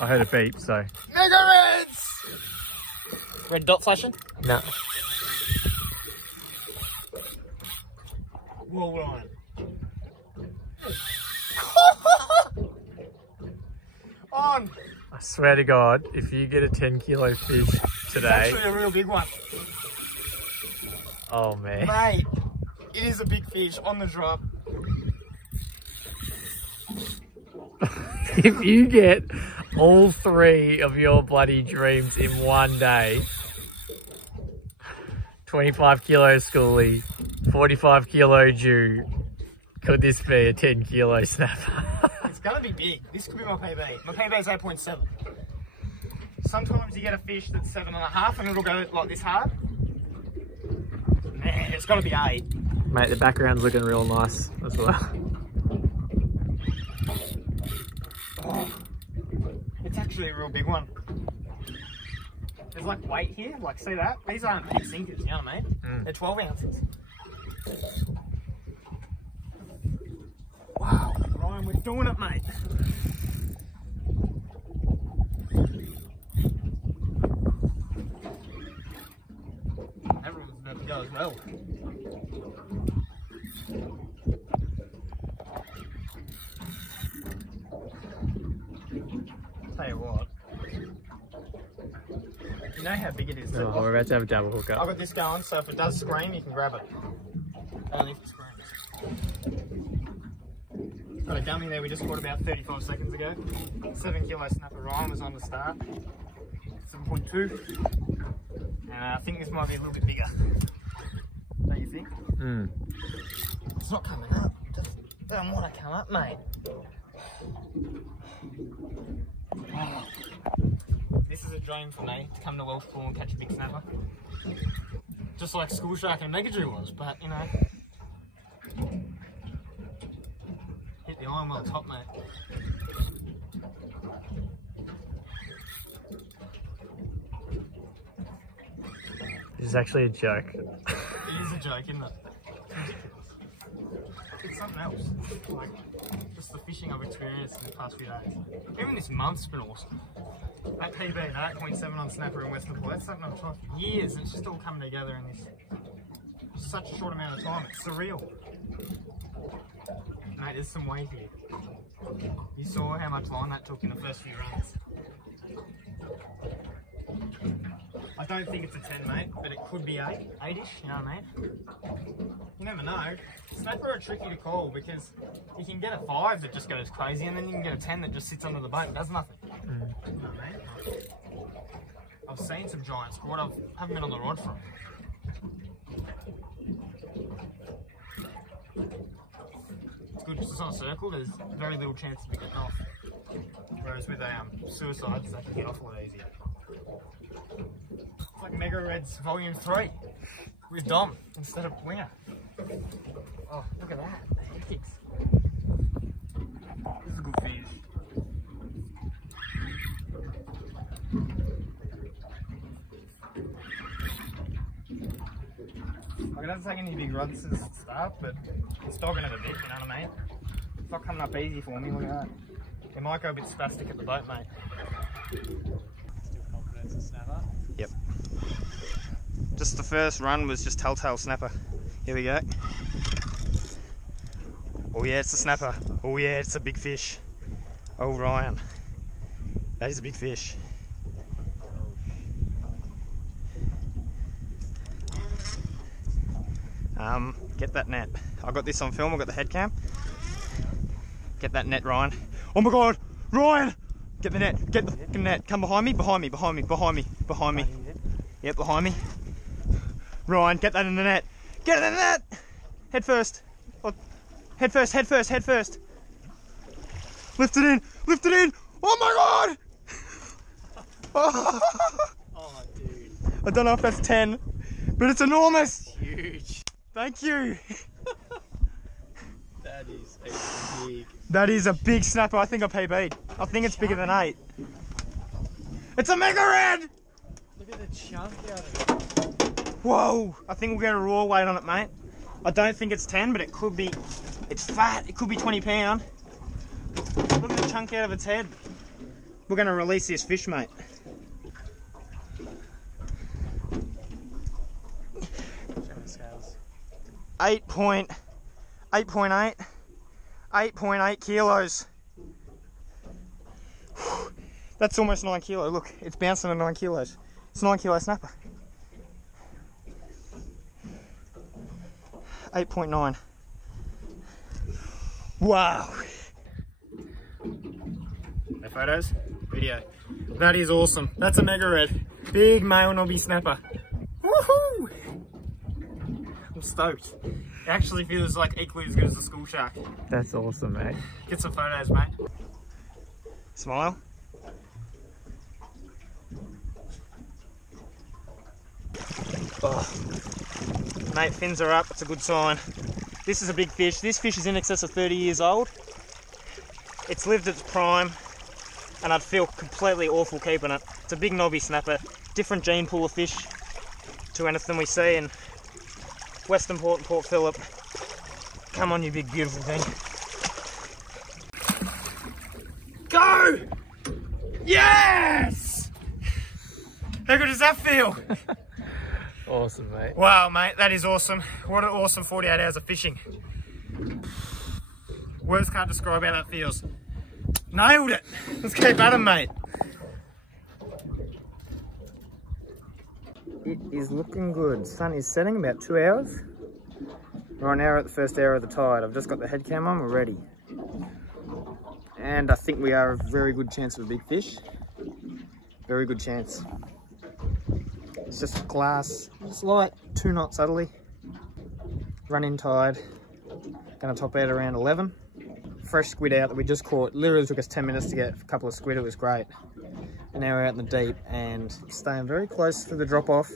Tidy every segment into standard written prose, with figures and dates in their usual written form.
I heard a beep, so. Mega Reds! Red dot flashing? No. Whoa, Ryan. On! I swear to God, if you get a 10 kilo fish today. Actually a real big one. Oh man. Mate, it is a big fish on the drop. If you get all 3 of your bloody dreams in one day, 25 kilo schoolie, 45 kilo Jew, could this be a 10 kilo snapper? It's gonna be big. This could be my PB. My PB is 8.7. Sometimes you get a fish that's 7.5 and it'll go like this hard. Man, it's gotta be 8. Mate, the background's looking real nice as well. Oh, it's actually a real big one. There's like weight here, like see that? These aren't big sinkers, you know what I mean? They're 12 ounces. Wow, Ryan, we're doing it, mate. Everyone's about to go as well. Tell you what. You know how big it is. Oh, we're about to have a double hook I've up. got this going, so if it does scream, you can grab it. Only if it screams. Got a dummy there we just caught about 35 seconds ago. 7 kilo snapper. Ryan was on the start. 7.2. And I think this might be a little bit bigger. Don't you think? It's not coming up. It doesn't want to come up, mate. This is a dream for me, to come to Welshpool and catch a big snapper. Just like School Shark and Mega Drew was, but you know. Hit the iron well top, mate. This is actually a joke. It is a joke, isn't it? It's something else. Like, just the fishing I've experienced in the past few days. Even this month's been awesome. That PB and 8.7 on snapper in Western Pool, that's something I've tried for years, and it's just all coming together in this such a short amount of time. It's surreal. Mate, there's some weight here. You saw how much line that took in the first few runs. I don't think it's a 10, mate, but it could be 8-ish, you know what I mean? You never know. Snapper are tricky to call because you can get a 5 that just goes crazy, and then you can get a 10 that just sits under the boat and does nothing. You know what I mean? I've seen some giants, but what I haven't been on the rod for them. It's good because it's on a circle, there's very little chance of it getting off. Whereas with suicides, they can get off a lot easier. It's like Mega Reds Volume 3 with Dom instead of Winger. Oh, look at that, the head kicks. This is a good fish. Like, it doesn't take any big rods to start, but it's dogging it a bit, you know what I mean? It's not coming up easy for me, look at that. It might go a bit spastic at the boat, mate. Still confidence in snapper? Yep. Just the first run was just telltale snapper. Here we go. Oh yeah, it's a snapper. Oh yeah, it's a big fish. Oh Ryan, that is a big fish. Get that net. I got this on film. I got the head cam. Get that net, Ryan. Oh my God, Ryan! Get the net. Get the fucking net. Come behind me. Behind me. Behind me. Behind me. Behind me. Yep, behind me. Ryan, get that in the net. Get it in the net. Head first. Oh, head first. Head first. Head first. Lift it in. Lift it in. Oh my God! Oh, Oh, dude. I don't know if that's 10, but it's enormous. Huge. Thank you. That is a big. That is a big snapper. I think I PB'd. I think it's bigger than 8. It's a Mega Red! Look at the chunk out of it. Whoa! I think we'll get a raw weight on it, mate. I don't think it's 10, but it could be. It's fat. It could be 20 pound. Look at the chunk out of its head. We're going to release this fish, mate. Eight point 8.8 kilos. That's almost 9 kilos. Look, it's bouncing at 9 kilos. It's a 9 kilo snapper. 8.9. Wow. No photos? Video. That is awesome. That's a mega red. Big male knobby snapper. Woohoo! I'm stoked. It actually feels like equally as good as the school shark. That's awesome, mate. Get some photos, mate. Smile. Oh. Mate, fins are up. It's a good sign. This is a big fish. This fish is in excess of 30 years old. It's lived its prime, and I'd feel completely awful keeping it. It's a big knobby snapper. Different gene pool of fish to anything we see in Western Port and Port Phillip. Come on, you big beautiful thing. Go! Yes! How good does that feel? Awesome, mate. Wow, mate, that is awesome. What an awesome 48 hours of fishing. Words can't describe how that feels. Nailed it. Let's keep at 'em, mate. It is looking good. Sun is setting about 2 hours. Right now we're at the first hour of the tide. I've just got the head cam on, we're ready. And I think we are a very good chance of a big fish. Very good chance. It's just glass, just light, 2 knots subtly. Run in tide. Gonna top out around 11. Fresh squid out that we just caught. Literally took us 10 minutes to get a couple of squid, it was great. And now we're out in the deep and staying very close to the drop off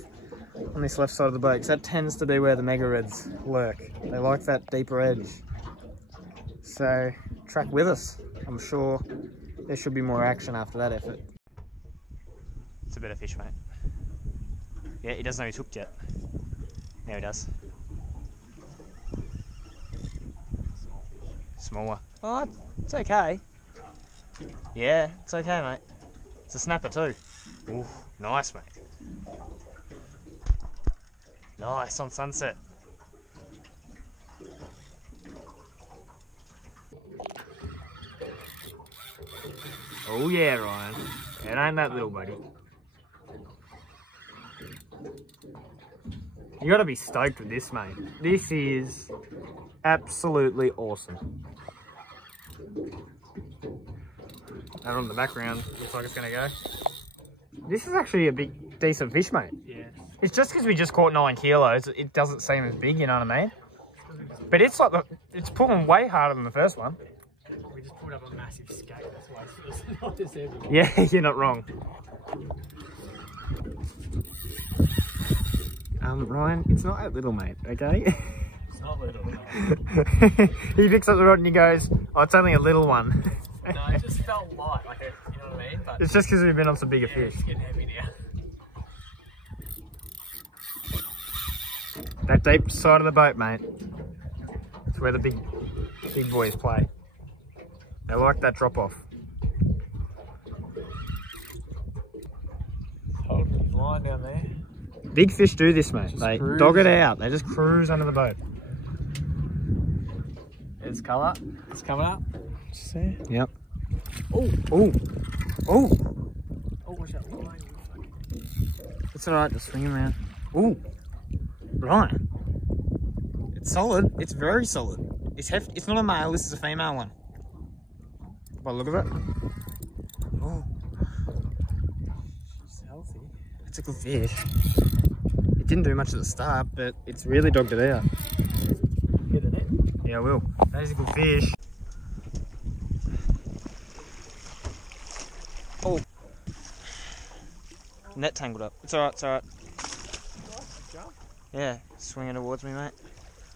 on this left side of the boat, because that tends to be where the mega reds lurk. They like that deeper edge. So track with us. I'm sure there should be more action after that effort. It's a better fish, mate. Yeah, he doesn't know he's hooked yet. Now he does. Smaller. Oh, it's okay. Yeah, it's okay, mate. It's a snapper too. Ooh, nice, mate. Nice on sunset. Oh yeah, Ryan. It ain't that little buddy. You gotta be stoked with this, mate. This is absolutely awesome. That on the background looks like it's gonna go. This is actually a big, decent fish, mate. Yeah. It's just because we just caught 9 kilos, it doesn't seem as big, you know what I mean? But it's like, it's pulling way harder than the first one. We just pulled up a massive skate, that's why it feels not as heavy. Yeah, you're not wrong. Ryan, it's not that little, mate, okay? It's not little, no. He picks up the rod and he goes, oh, it's only a little one. No, it just felt light, like, you know what I mean? But it's just because we've been on some bigger fish. It's getting heavy now. That deep side of the boat, mate. It's where the big boys play. They like that drop off. Holding the line down there. Big fish do this, mate. Just they cruise. dog it out. They just cruise under the boat. There's colour. It's coming up. See? Yep. Oh, Oh, oh. oh, watch that line. It's alright, just swing him around. Oh, right. It's solid. It's very solid. It's hefty. It's not a male. This is a female one. By the look of it. Oh, It's healthy. it's a good fish. It didn't do much at the start, but it's really dogged it out. Hit it in. Yeah, I will. That is a good fish. Oh. Net tangled up. It's alright, it's alright. Nice jump. Yeah, swinging towards me, mate.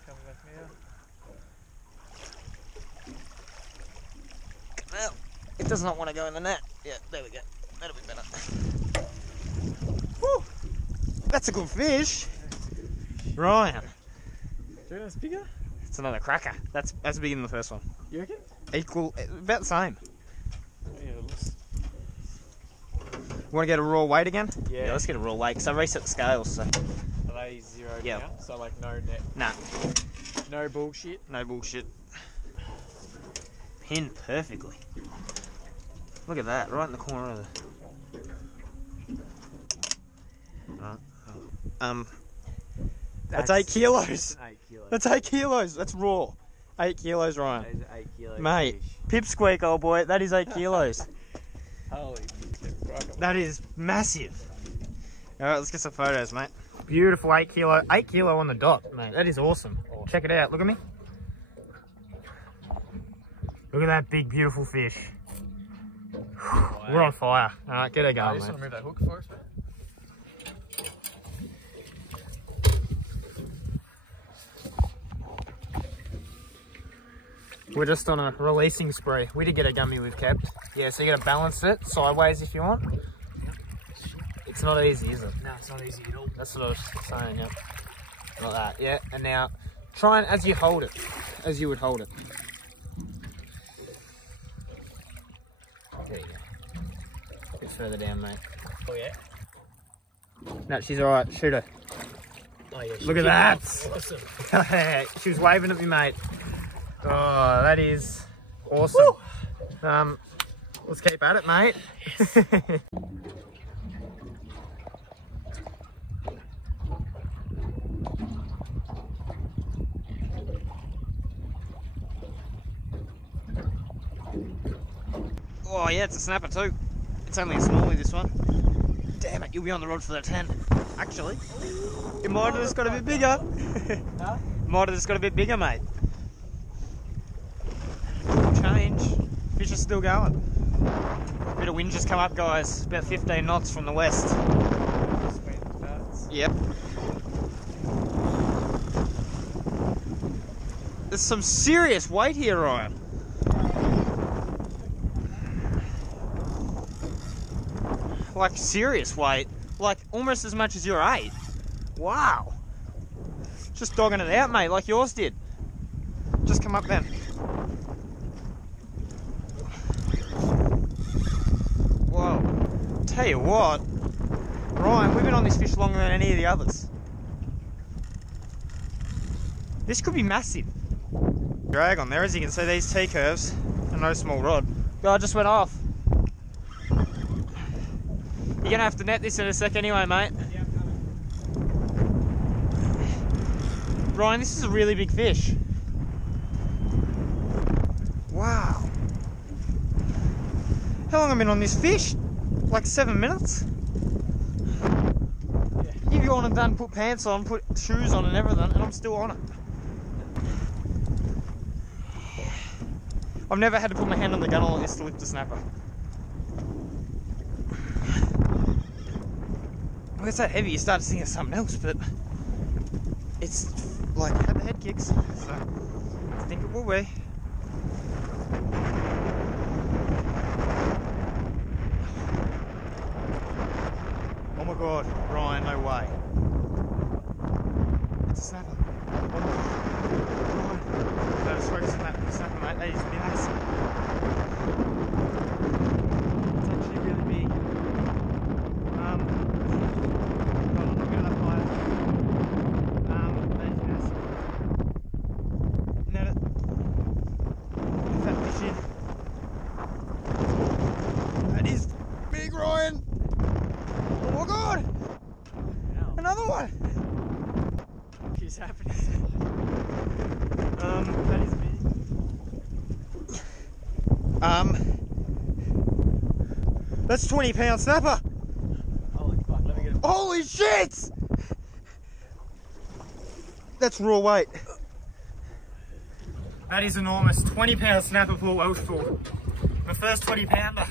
Coming back now. Come out. It does not want to go in the net. Yeah, there we go. That'll be better. Woo! That's a good fish. Ryan. Do you reckon that's bigger? It's another cracker. That's bigger than the first one. You reckon? Equal, about the same. Yeah, it looks. Want to get a raw weight again? Yeah. Let's get a raw weight because I reset the scales. So. Are they zeroed Yeah. now? So like no net, Nah, no bullshit. no bullshit. Pinned perfectly. Look at that, right in the corner of the. That's 8 kilos. 8 kilos. That's 8 kilos. That's raw. 8 kilos, Ryan. That is 8 kilos. Mate, fish. pipsqueak, old boy. That is 8 kilos. Holy fuck. That is massive. All right, let's get some photos, mate. Beautiful 8 kilo on the dot, mate. That is awesome. Check it out. Look at me. Look at that big, beautiful fish. Wow. We're on fire. All right, get her I going, just mate. want to move that hook for us, mate. We're just on a releasing spree. We did get a gummy we've kept. Yeah, so you gotta balance it sideways if you want. It's not easy, is it? No, it's not easy at all. That's what I was saying, yeah. Like that, yeah. And now, try and, as you hold it, as you would hold it. There you go. A bit further down, mate. Oh yeah. No, she's alright, shoot her. Oh yeah. Look at that! Awesome. She was waving at me, mate. Oh, that is awesome. Woo! Let's keep at it, mate. Yes. Oh yeah, it's a snapper too. It's only a smallie, this one. Damn it, you'll be on the rod for the 10. Actually, it might have just got a bit bigger. Huh? Might have just got a bit bigger, mate. Change. Fish is still going. Bit of wind just come up, guys. About 15 knots from the west. Yep. There's some serious weight here, Ryan. Like serious weight. Like almost as much as your 8. Wow. Just dogging it out, mate, like yours did. Just come up then. Whoa. Tell you what, Ryan, we've been on this fish longer than any of the others. This could be massive. Drag on there, as you can see, these T-curves and no small rod. Oh, I just went off. You're gonna have to net this in a sec anyway, mate. Yeah, I'm coming. Ryan, this is a really big fish. Wow. How long have I been on this fish? Like 7 minutes? Yeah. You've gone and done, put pants on, put shoes on and everything, and I'm still on it. I've never had to put my hand on the gun like this to lift a snapper. Well, it's that heavy, you start to think of something else, but it's like had the head kicks, so I think it will be. Oh my god, Ryan, no way. It's a snapper. Oh my god. Ryan. No, just focus on that snapper, mate. That is massive. It's actually really big. God, I'm not going that high. That is massive. Net it. Get that fish in. That is big, Ryan. Oh my god! Another one! What is happening? That is big. That's 20-pound snapper! Holy fuck, let me get it. Holy shit! That's raw weight. That is enormous. 20-pound snapper for Welshpool. My first 20-pounder.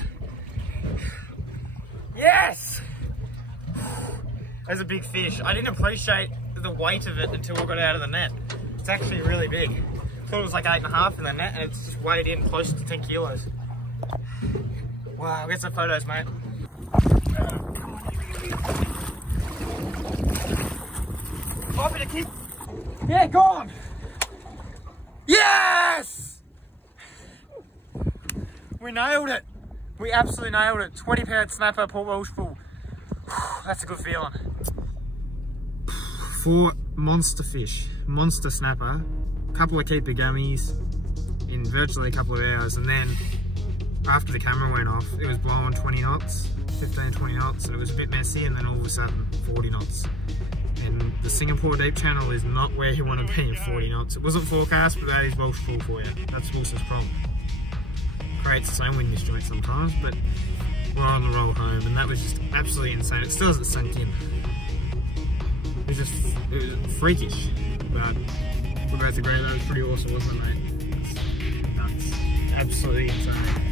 Yes! That's a big fish. I didn't appreciate the weight of it until we got out of the net. It's actually really big. I thought it was like 8.5 in the net and it's just weighed in close to 10 kilos. Wow, get some photos, mate. Oh, bit of kick. Yeah, gone. Yes! We nailed it. We absolutely nailed it. 20-pound snapper, Port Welshpool. That's a good feeling. 4 monster fish, monster snapper, couple of keeper gummies in virtually a couple of hours, and then after the camera went off, it was blowing 20 knots, 15, 20 knots, and it was a bit messy, and then all of a sudden 40 knots. And the Singapore deep channel is not where you want to be in 40 knots. It wasn't forecast, but that is Welshpool for you. That's Wilson's problem. Creates its own wind disjoint sometimes, but we're on the roll home, and that was just absolutely insane. It still hasn't sunk in. It was freakish, but we both agree that was pretty awesome, wasn't it, mate? It's nuts. Absolutely insane.